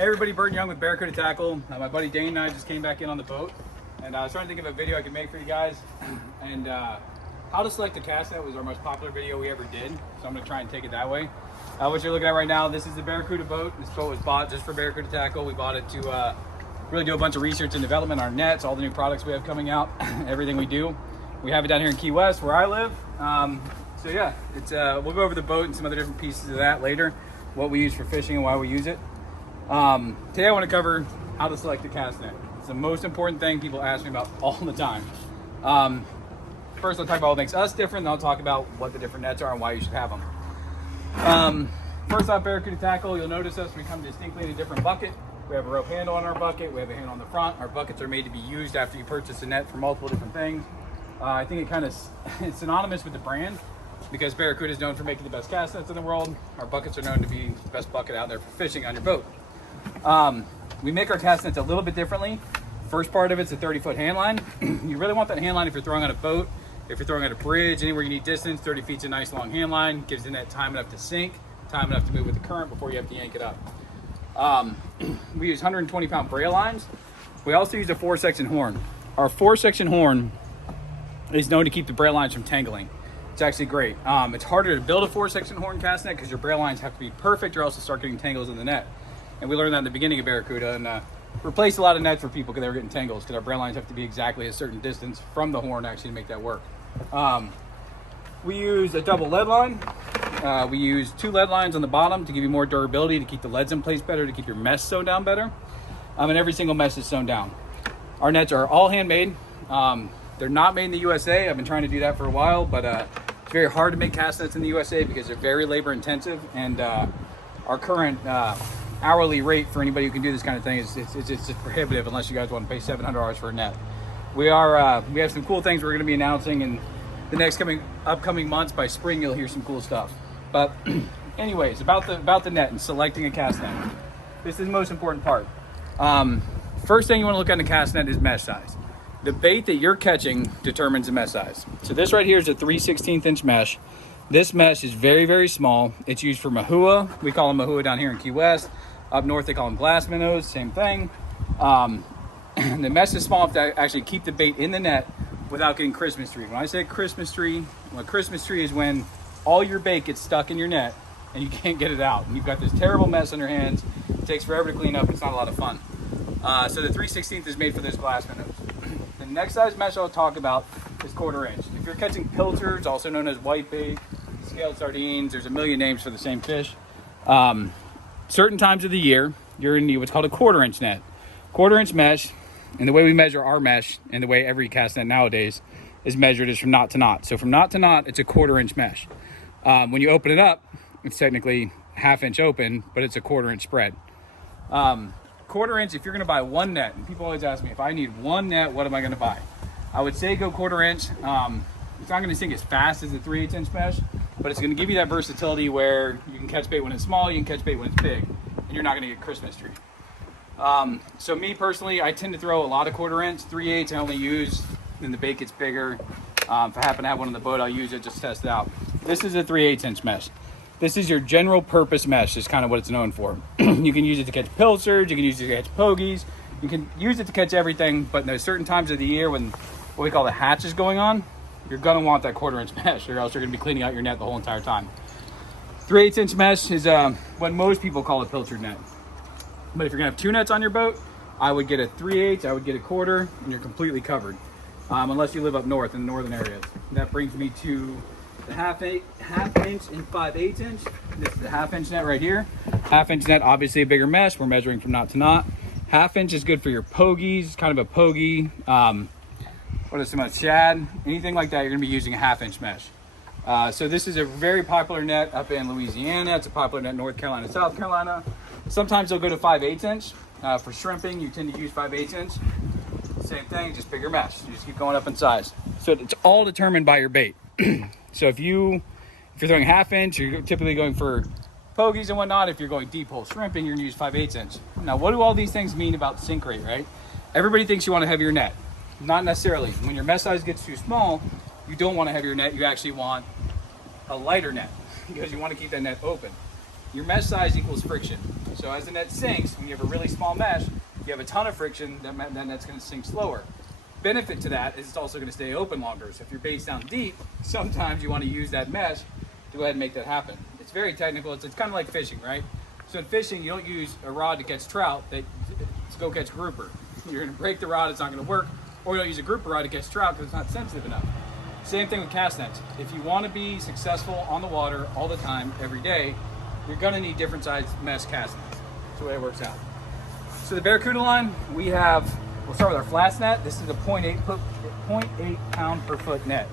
Hey everybody, Burton Young with Barracuda Tackle. My buddy Dane and I just came back in on the boat, and I was trying to think of a video I could make for you guys. And how to select a cast net was our most popular video we ever did, so I'm going to try and take it that way. What you're looking at right now, this is the Barracuda boat. This boat was bought just for Barracuda Tackle. We bought it to really do a bunch of research and development on our nets, all the new products we have coming out, everything we do. We have it down here in Key West where I live. So yeah, it's we'll go over the boat and some other different pieces of that later, what we use for fishing and why we use it. Today I want to cover how to select a cast net. It's the most important thing people ask me about all the time. First I'll talk about what makes us different, then I'll talk about what the different nets are and why you should have them. First off, Barracuda Tackle, you'll notice us, we come distinctly in a different bucket. We have a rope handle on our bucket, we have a handle on the front. Our buckets are made to be used after you purchase a net for multiple different things. I think it kind of it's synonymous with the brand because Barracuda is known for making the best cast nets in the world. Our buckets are known to be the best bucket out there for fishing on your boat. We make our cast nets a little bit differently. First part of it's a 30-foot hand line. You really want that hand line if you're throwing on a boat, if you're throwing on a bridge, anywhere you need distance. 30 feet's a nice long hand line, gives the net time enough to sink, time enough to move with the current before you have to yank it up. We use 120-pound braille lines. We also use a 4-section horn. Our 4-section horn is known to keep the braille lines from tangling. It's actually great. It's harder to build a 4-section horn cast net because your braille lines have to be perfect or else you'll start getting tangles in the net. And we learned that in the beginning of Barracuda and replaced a lot of nets for people because they were getting tangles because our braille lines have to be exactly a certain distance from the horn actually to make that work. We use a double lead line. We use 2 lead lines on the bottom to give you more durability, to keep the leads in place better, to keep your mesh sewn down better. And every single mesh is sewn down. Our nets are all handmade. They're not made in the USA. I've been trying to do that for a while, but it's very hard to make cast nets in the USA because they're very labor intensive, and our current hourly rate for anybody who can do this kind of thing is it's prohibitive unless you guys want to pay $700 for a net. We have some cool things we're going to be announcing in the next upcoming months. By spring you'll hear some cool stuff. But anyways, about the net and selecting a cast net. This is the most important part. First thing you want to look at in a cast net is mesh size. The bait that you're catching determines the mesh size. So this right here is a 3/16 inch mesh. This mesh is very, very small. It's used for mahua. We call them mahua down here in Key West. Up north they call them glass minnows, same thing. The mesh is small enough to actually keep the bait in the net without getting Christmas tree. When I say Christmas tree, well, Christmas tree is when all your bait gets stuck in your net and you can't get it out. And you've got this terrible mess on your hands. It takes forever to clean up. It's not a lot of fun. So the 3/16 is made for those glass minnows. The next size mesh I'll talk about is 1/4 inch. If you're catching pilchards, also known as whitebait, scaled sardines, there's a million names for the same fish. Certain times of the year, you're going to need what's called a 1/4 inch net. 1/4 inch mesh, and the way we measure our mesh, and the way every cast net nowadays is measured, is from knot to knot. So from knot to knot, it's a 1/4 inch mesh. When you open it up, it's technically 1/2 inch open, but it's a 1/4 inch spread. 1/4 inch, if you're going to buy one net, and people always ask me, if I need one net, what am I going to buy? I would say go 1/4 inch. It's not going to sink as fast as the 3/8 inch mesh, but it's going to give you that versatility where you can catch bait when it's small, you can catch bait when it's big, and you're not going to get Christmas tree. So me personally, I tend to throw a lot of 1/4 inch. 3/8 I only use when the bait gets bigger. If I happen to have one on the boat, I'll use it, just test it out. This is a 3/8 inch mesh. This is your general purpose mesh, is kind of what it's known for. You can use it to catch pilchards, you can use it to catch pogies, you can use it to catch everything, but there's certain times of the year when what we call the hatch is going on, you're gonna want that 1/4 inch mesh, or else you're gonna be cleaning out your net the whole entire time. 3/8 inch mesh is what most people call a pilchard net. But if you're gonna have 2 nets on your boat, I would get a 3/8, I would get a 1/4, and you're completely covered. Unless you live up north in the northern areas. That brings me to the 1/2 inch and 5/8 inch. This is a 1/2 inch net right here. 1/2 inch net, obviously a bigger mesh. We're measuring from knot to knot. 1/2 inch is good for your pogies, kind of a pogie. What is some shad? Anything like that, you're gonna be using a 1/2 inch mesh. So this is a very popular net up in Louisiana. It's a popular net in North Carolina, South Carolina. Sometimes they'll go to 5/8 inch. For shrimping, you tend to use 5/8 inch. Same thing, just bigger mesh. You just keep going up in size. So it's all determined by your bait. So if you're throwing 1/2 inch, you're typically going for pogies and whatnot. If you're going deep hole shrimping, you're gonna use 5/8 inch. Now, what do all these things mean about sink rate, right? Everybody thinks you want a heavier net. Not necessarily. When your mesh size gets too small, you don't want a heavier net. You actually want a lighter net because you want to keep that net open. Your mesh size equals friction. So as the net sinks, when you have a really small mesh, you have a ton of friction, that net's going to sink slower. Benefit to that is it's also going to stay open longer. So if your bait's down deep, sometimes you want to use that mesh to go ahead and make that happen. It's very technical. It's kind of like fishing, right? So in fishing, you don't use a rod to catch trout, to go catch grouper. You're going to break the rod, it's not going to work. Or you don't use a grouper rod to catch trout because it's not sensitive enough. Same thing with cast nets. If you want to be successful on the water all the time, every day, you're going to need different size mesh cast nets. That's the way it works out. So the Barracuda line, we'll start with our flats net. This is a 0.8 pound per foot net.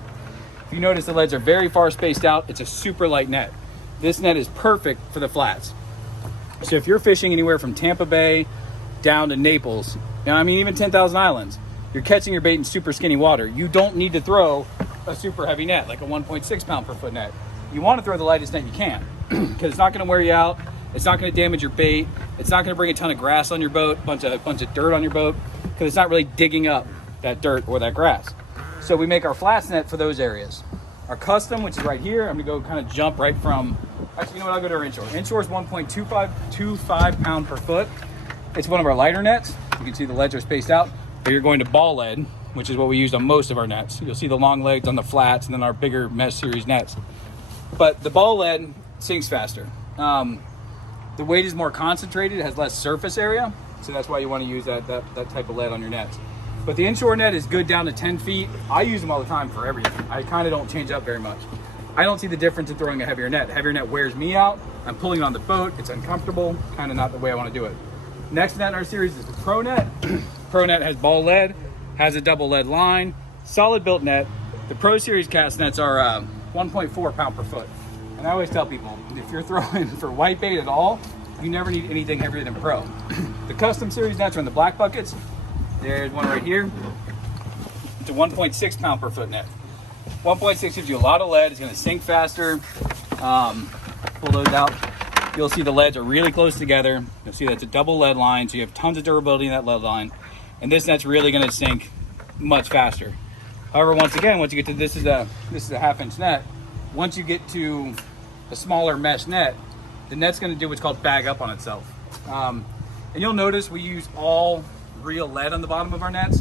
If you notice, the leads are very far spaced out. It's a super light net. This net is perfect for the flats. So if you're fishing anywhere from Tampa Bay down to Naples, even 10,000 Islands, you're catching your bait in super skinny water. You don't need to throw a super heavy net, like a 1.6 pound per foot net. You want to throw the lightest net you can because it's not going to wear you out. It's not going to damage your bait. It's not going to bring a ton of grass on your boat, bunch of dirt on your boat, because it's not really digging up that dirt or that grass. So we make our flats net for those areas. Our custom, which is right here, I'm going to go kind of jump right from, actually, you know what, I'll go to our inshore. Inshore is 1.25 pound per foot. It's one of our lighter nets. You can see the leads are spaced out. But you're going to ball lead, which is what we used on most of our nets. You'll see the long legs on the flats and then our bigger mesh series nets. But the ball lead sinks faster. The weight is more concentrated, it has less surface area, so that's why you want to use that type of lead on your nets. But the inshore net is good down to 10 feet. I use them all the time for everything. I kind of don't change up very much. I don't see the difference in throwing a heavier net. Heavier net wears me out. I'm pulling it on the boat. It's uncomfortable, kind of not the way I want to do it. Next net in our series is the Pro Net. Pro Net has ball lead, has a double lead line, solid built net. The Pro Series cast nets are 1.4 pound per foot. And I always tell people, if you're throwing for whitebait at all, you never need anything heavier than Pro. The Custom Series nets are in the black buckets. There's one right here. It's a 1.6 pound per foot net. 1.6 gives you a lot of lead. It's going to sink faster. Pull those out. You'll see the leads are really close together. You'll see that's a double lead line, so you have tons of durability in that lead line. And this net's really going to sink much faster. However, once you get to this is a half-inch net. Once you get to a smaller mesh net, the net's going to do what's called bag up on itself. And you'll notice we use all real lead on the bottom of our nets.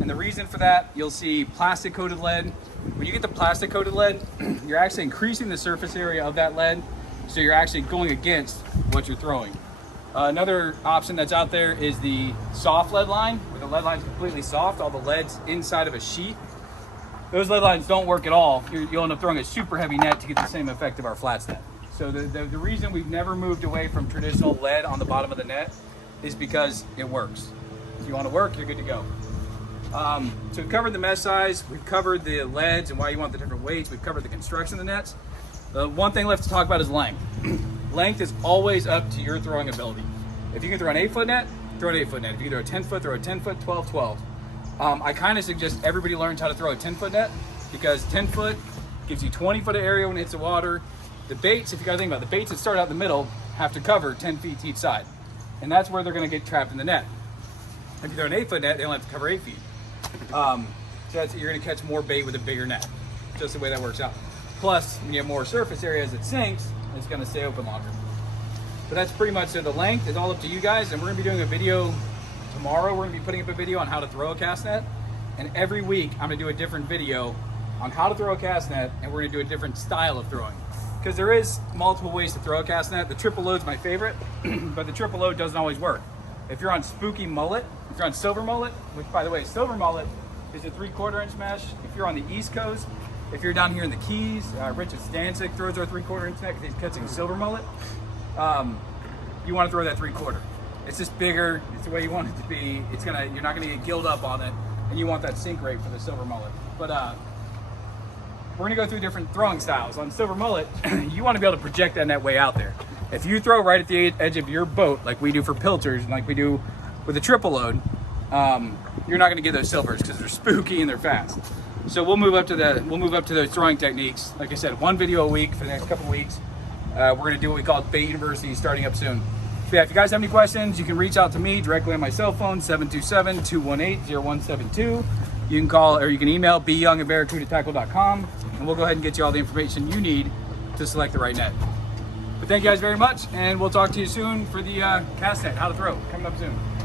And the reason for that, you'll see plastic coated lead. When you get the plastic coated lead, you're actually increasing the surface area of that lead. So you're actually going against what you're throwing. Another option that's out there is the soft lead line, where the lead line is completely soft, all the lead's inside of a sheet. Those lead lines don't work at all. You'll end up throwing a super heavy net to get the same effect of our flats net. So the reason we've never moved away from traditional lead on the bottom of the net is because it works. If you want to work, you're good to go. So we've covered the mesh size, we've covered the leads and why you want the different weights, we've covered the construction of the nets. The one thing left to talk about is length. Length is always up to your throwing ability. If you can throw an 8-foot net, throw an 8-foot net. If you can throw a 10-foot, throw a 10-foot, 12. I kind of suggest everybody learns how to throw a 10-foot net because 10-foot gives you 20 foot of area when it hits the water. The baits, if you gotta think about it, the baits that start out in the middle have to cover 10 feet to each side. And that's where they're gonna get trapped in the net. If you throw an 8-foot net, they only have to cover 8 feet. So you're gonna catch more bait with a bigger net. Just the way that works out. Plus, when you have more surface area as it sinks, it's gonna stay open longer. But that's pretty much it. The length is all up to you guys, and we're gonna be doing a video tomorrow. We're gonna be putting up a video on how to throw a cast net. And every week, I'm gonna do a different video on how to throw a cast net, and we're gonna do a different style of throwing. Because there is multiple ways to throw a cast net. The triple load's my favorite, but the triple load doesn't always work. If you're on spooky mullet, if you're on silver mullet, which by the way, silver mullet is a 3/4 inch mesh. If you're on the East Coast, if you're down here in the Keys, Richard Stancic throws our 3/4 inch net because he's catching silver mullet. You want to throw that 3/4. It's just bigger. It's the way you want it to be. You're not gonna get gilled up on it, and you want that sink rate for the silver mullet. But we're gonna go through different throwing styles. On silver mullet, you want to be able to project that net way out there. If you throw right at the edge of your boat, like we do for pilchers and like we do with a triple load, you're not gonna get those silvers because they're spooky and they're fast. So we'll move up to those throwing techniques. Like I said, one video a week for the next couple weeks. We're gonna do what we call Bait University starting up soon. So yeah, if you guys have any questions, you can reach out to me directly on my cell phone, 727-218-0172. You can call or you can email byoung@barracuda.tackle.com, and we'll go ahead and get you all the information you need to select the right net. But thank you guys very much, and we'll talk to you soon for the cast net, how to throw, coming up soon.